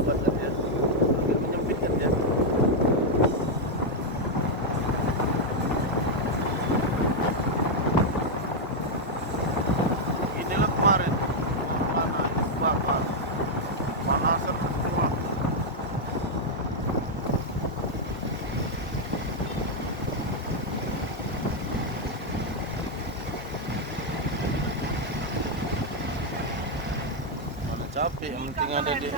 sahabat kan ya, agak menyempit kan ya. Inilah kemarin panas, panas, panasan semua. Mana capek, yang penting ada di